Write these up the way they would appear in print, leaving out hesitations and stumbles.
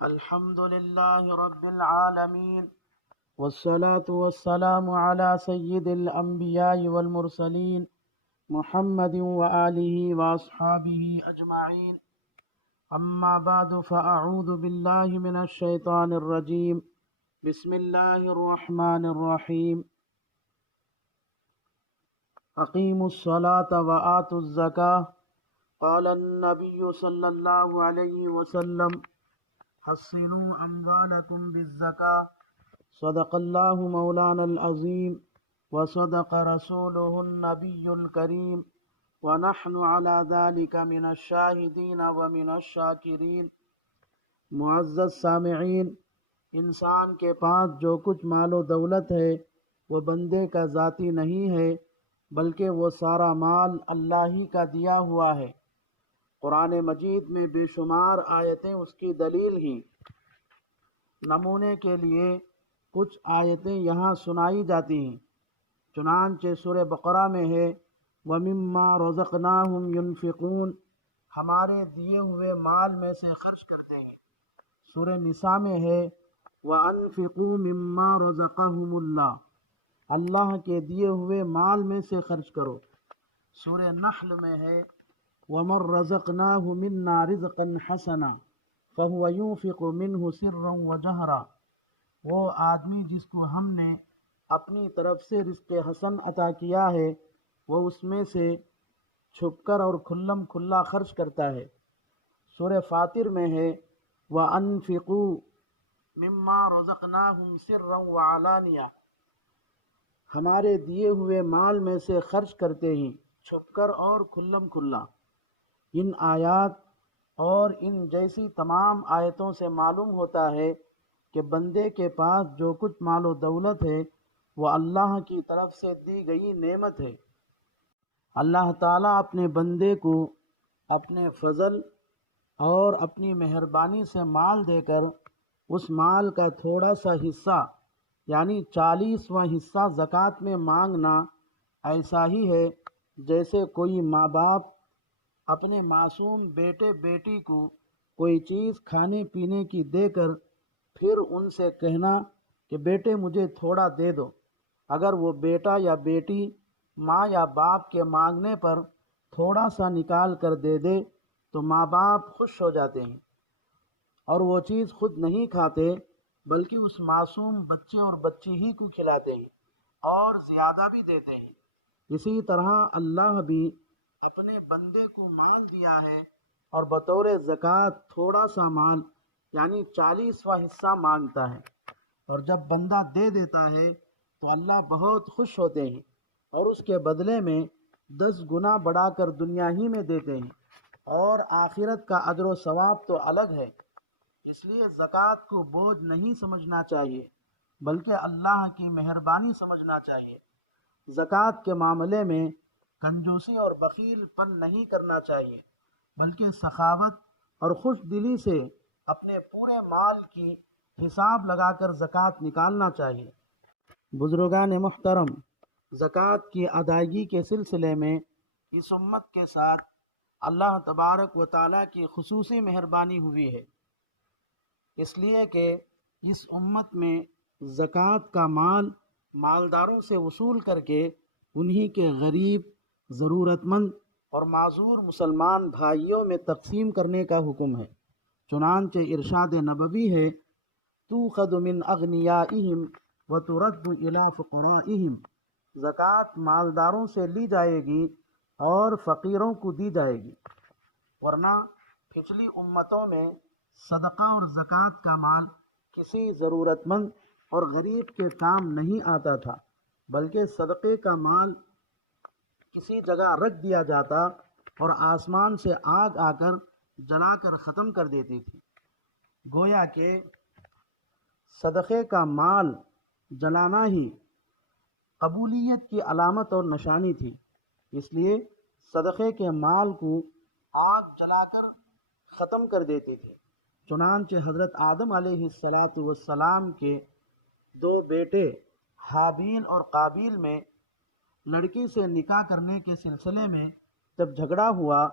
الحمد لله رب العالمين، والصلاة والسلام على سيد الأنبياء والمرسلين محمد وآله وأصحابه أجمعين. أما بعد، فأعوذ بالله من الشيطان الرجيم. بسم الله الرحمن الرحيم. أقيموا الصلاة وآتوا الزكاة. قال النبي صلى الله عليه وسلم: حصنوا أموالكم بالزكاة. صدق الله مولانا العظيم، وصدق رسوله النبي الكريم، ونحن على ذلك من الشاهدين ومن الشاکرین۔ معزز سامعین، انسان کے پاس جو کچھ مال و دولت ہے وہ بندے کا ذاتی نہیں ہے، بلکہ وہ سارا مال اللہ ہی کا دیا ہوا ہے۔ قرآن مجید میں بے شمار آیتیں اس کی دلیل ہیں۔ نمونے کے لیے کچھ آیتیں یہاں سنائی جاتی ہیں۔ چنانچہ سورہ بقرہ میں ہے: وَمِمَّا رَزَقْنَاهُمْ يُنْفِقُونَ، ہمارے دیے ہوئے مال میں سے خرچ کرتے ہیں۔ سورہ نساء میں ہے: وَأَنفِقُوا مِمَّا رَزَقَهُمُ اللَّهُ، اللہ کے دیے ہوئے مال میں سے خرچ کرو۔ سورہ نحل میں ہے: وَمَن رَّزَقْنَاهُ مِنَّا رِزْقًا حَسَنًا فَهُوَ يُنْفِقُ مِنْهُ سِرًّا وَجَهْرًا، وہ آدمی جس کو ہم نے اپنی طرف سے رزق حسن عطا کیا ہے، وہ اس میں سے چھپ کر اور کھلم کھلا خرچ کرتا ہے۔ سورہ فاطر میں ہے: وَأَنفِقُوا مِمَّا رَزَقْنَاهُمْ سِرًّا وَعَلَانِيَةً، ہمارے دیے ہوئے مال میں سے خرچ کرتے ہیں، چھپ کر اور کھلم کھلا۔ ان آیات اور ان جیسی تمام آیتوں سے معلوم ہوتا ہے کہ بندے کے پاس جو کچھ مال و دولت ہے وہ اللہ کی طرف سے دی گئی نعمت ہے۔ اللہ تعالیٰ اپنے بندے کو اپنے فضل اور اپنی مہربانی سے مال دے کر اس مال کا تھوڑا سا حصہ یعنی 40واں حصہ زکوٰۃ میں مانگنا ایسا ہی ہے جیسے کوئی ماں باپ اپنے معصوم بیٹے بیٹی کو کوئی چیز کھانے پینے کی دے کر پھر ان سے کہنا کہ بیٹے مجھے تھوڑا دے دو۔ اگر وہ بیٹا یا بیٹی ماں یا باپ کے مانگنے پر تھوڑا سا نکال کر دے دے تو ماں باپ خوش ہو جاتے ہیں اور وہ چیز خود نہیں کھاتے بلکہ اس معصوم بچے اور بچی ہی کو کھلاتے ہیں اور زیادہ بھی دیتے ہیں۔ اسی طرح اللہ بھی اپنے بندے کو مال دیا ہے اور بطور زکوٰۃ تھوڑا سا مال یعنی 40واں حصہ مانگتا ہے، اور جب بندہ دے دیتا ہے تو اللہ بہت خوش ہوتے ہیں اور اس کے بدلے میں 10 گنا بڑھا کر دنیا ہی میں دیتے ہیں، اور آخرت کا اجر و ثواب تو الگ ہے۔ اس لیے زکوٰۃ کو بوجھ نہیں سمجھنا چاہیے بلکہ اللہ کی مہربانی سمجھنا چاہیے۔ زکوٰۃ کے معاملے میں کنجوسی اور بخیل پن نہیں کرنا چاہیے بلکہ سخاوت اور خوش دلی سے اپنے پورے مال کی حساب لگا کر زکوٰۃ نکالنا چاہیے۔ بزرگان محترم، زکوٰۃ کی ادائیگی کے سلسلے میں اس امت کے ساتھ اللہ تبارک و تعالیٰ کی خصوصی مہربانی ہوئی ہے، اس لیے کہ اس امت میں زکوٰۃ کا مال مالداروں سے وصول کر کے انہی کے غریب، ضرورت مند اور معذور مسلمان بھائیوں میں تقسیم کرنے کا حکم ہے۔ چنانچہ ارشاد نبوی ہے: تُؤْخَذُ مِنْ أَغْنِيَائِهِمْ وَتُرَدُّ إِلَىٰ فُقَرَائِهِمْ، زکوٰۃ مالداروں سے لی جائے گی اور فقیروں کو دی جائے گی۔ ورنہ پچھلی امتوں میں صدقہ اور زکوٰۃ کا مال کسی ضرورت مند اور غریب کے کام نہیں آتا تھا، بلکہ صدقے کا مال کسی جگہ رکھ دیا جاتا اور آسمان سے آگ آ کر جلا کر ختم کر دیتی تھی۔ گویا کہ صدقے کا مال جلانا ہی قبولیت کی علامت اور نشانی تھی، اس لیے صدقے کے مال کو آگ جلا کر ختم کر دیتے تھے۔ چنانچہ حضرت آدم علیہ السلام کے 2 بیٹے حابیل اور قابیل میں لڑکی سے نکاح کرنے کے سلسلے میں جب جھگڑا ہوا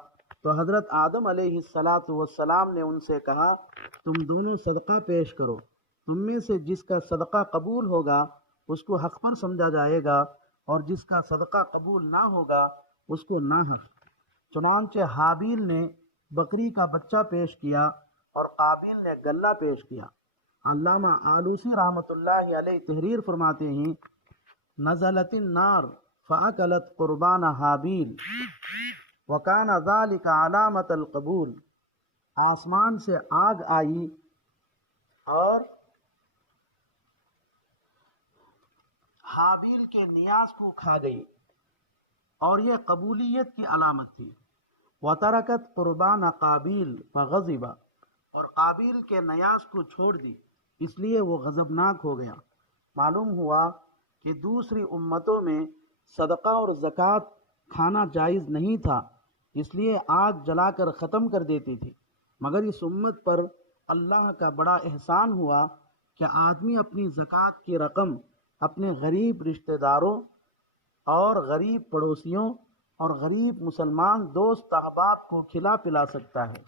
تو حضرت آدم علیہ السلام نے ان سے کہا تم دونوں صدقہ پیش کرو، تم میں سے جس کا صدقہ قبول ہوگا اس کو حق پر سمجھا جائے گا، اور جس کا صدقہ قبول نہ ہوگا اس کو ناحق۔ چنانچہ حابیل نے بکری کا بچہ پیش کیا اور قابیل نے گلہ پیش کیا۔ علامہ آلوسی رحمۃ اللہ علیہ تحریر فرماتے ہیں نزلت النار فاکلت قربان حابیل وکان ذلک علامت القبول، آسمان سے آگ آئی اور حابیل کے نیاز کو کھا گئی، اور یہ قبولیت کی علامت تھی۔ وترکت قربان قابیل فغضب، اور قابیل کے نیاز کو چھوڑ دی اس لیے وہ غضبناک ہو گیا۔ معلوم ہوا کہ دوسری امتوں میں صدقہ اور زکوٰۃ کھانا جائز نہیں تھا، اس لیے آگ جلا کر ختم کر دیتی تھی، مگر اس امت پر اللہ کا بڑا احسان ہوا کہ آدمی اپنی زکوٰۃ کی رقم اپنے غریب رشتہ داروں اور غریب پڑوسیوں اور غریب مسلمان دوست احباب کو کھلا پلا سکتا ہے۔